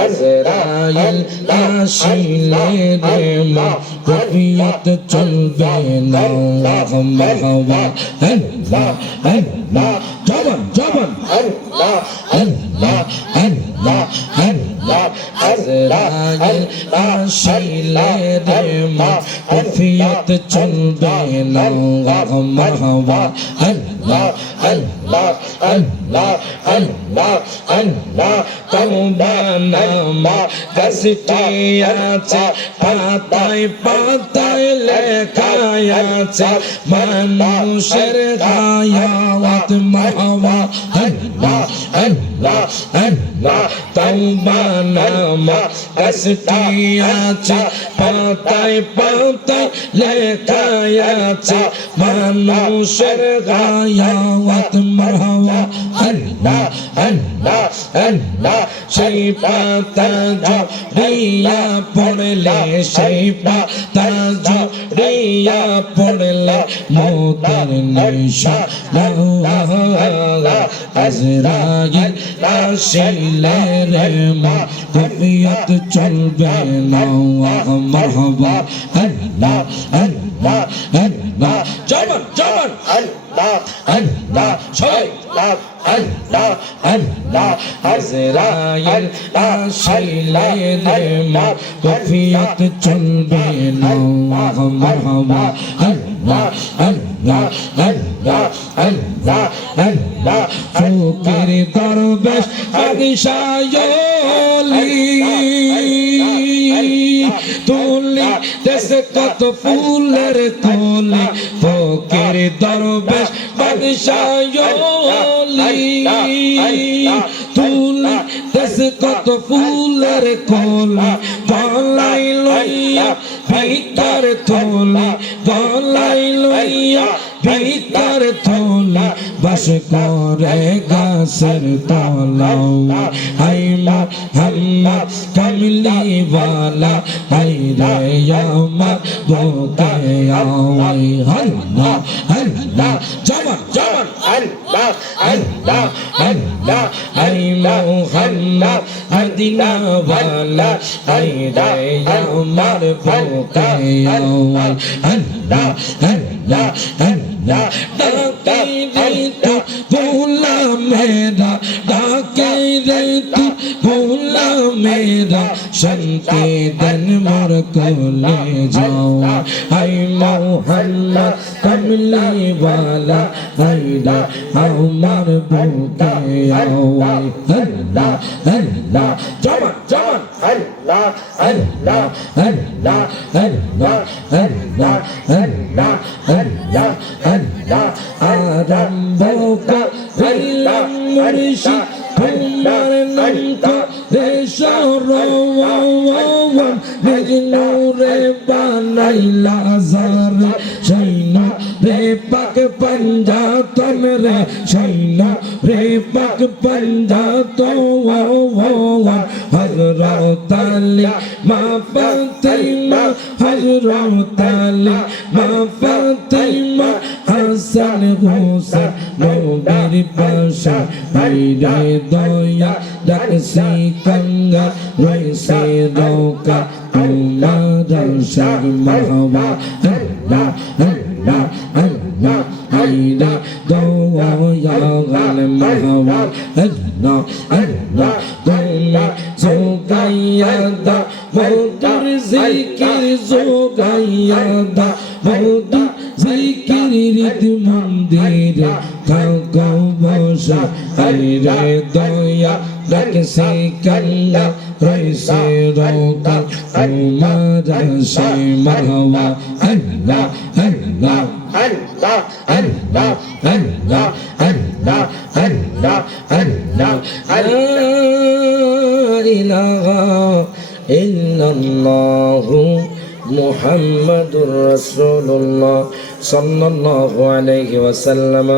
আজরাইল আসিলে রে মা কফিয়ত চলবে না মারহাবা আল্লাহ আল্লাহ জবান জবান আল্লাহ আল্লাহ আল্লাহ আল্লাহ আজরাইল আসিলে রে মা কফিয়ত চলবে না মারহাবা আল্লাহ আল্লাহ আল্লাহ আল্লাহ আল্লাহ তওবা নামা কাসটি আছে পাতায় পাতায় লেখা আছে মানুষের গায়াত মারহাবা আল্লাহ আল্লাহ আল্লাহ তওবা নামা কাসটি আছে পাতায় পাতায় লেখা আছে মানুষের গায়াত মারহাবা আল্লাহ আল্লাহ আল্লাহ সেই পাতা জড়িয়া পড়লে সেই পাতা জড়িয়া পড়লে মৌতের নিশানা আজরাইল আসিলে রে মা কফিয়ত চলবে না মারহাবা আল্লাহ আল্লাহ আল্লাহ জবান জবান আল্লাহ আল্লাহ সবাই আল্লাহ আল্লাহ আজরাইল আসিলে রে মা কফিয়ত চলবে না মারহাবা আল্লাহ আল্লাহ আল্লাহ আল্লাহ আল্লাহ ফকির দরবেশ বাদশাহলি তুলি দেশ কত ফুলের তোলি ফকির দরবেশ বাদশাহলি তুলি দেশ কত ফুলের কোলি গলাই লইয়া ভিতর তোলি গলাই লইয়া ভিতর তোলি বাস করে গাছের তলাও হাই মুহাম্মদ কামলিওয়ালা হাই রে আমার বুকে আওয়াই আল্লাহ আল্লাহ জবান জবান আল্লাহ আল্লাহ আল্লাহ হাই মুহাম্মদ মদিনাওয়ালা হাই রে আমার বুকে আওয়াই আল্লাহ আল্লাহ আল্লাহ ডাকে রে তু ভোলা মেরা ডাকে রে তু ভোলা মেরা শান্তি দেন মোর কোলে যাও হাই মুহাম্মদ কামলিওয়ালা হাই রে আমার বুকে আওয়াই আল্লাহ আল্লাহ জবান জবান আল্লাহ আল্লাহ আল্লাহ আল্লাহ আল্লাহ আল্লাহ আল্লাহ আল্লাহ আরম্ভ করিলাম মুর্শিদ তোমার নাম করে সরওয়ান নিজ নূরে বানাইলা জারে সেই নূরে পাক পঞ্জাতন রে সেই নূরে পাক পঞ্জাতন হযরত আলী মা ফাতিমা হযরত আলী মা ফাতিমা হাসান হোসেন নবীর পাশা ভাইরে দয়া ডাকছি গঙ্গা রইছে নৌকা তোমার সার মারহাবা আল্লাহ আল্লাহ আল্লাহ ভাইরে দয়া গান মারহাবা আল্লাহ আল্লাহ তুমি জোগাইয়া দা মোদের জিকির জোগাইয়া দা মোদের জিকির হৃদ মন্দিরে থাকো বসা হাইরে দয়া ডাকছে কান্না রইছে রোকা তোমার সে মারহাবা আল্লাহ আল্লাহ আল্লাহ আল্লাহ আল্লাহ আল্লাহ আল্লাহ আল্লাহ আল্লাহ ইলাহা ইল্লাল্লাহু মুহাম্মাদুর রাসূলুল্লাহ সাল্লাল্লাহু আলাইহি ওয়াসাল্লাম।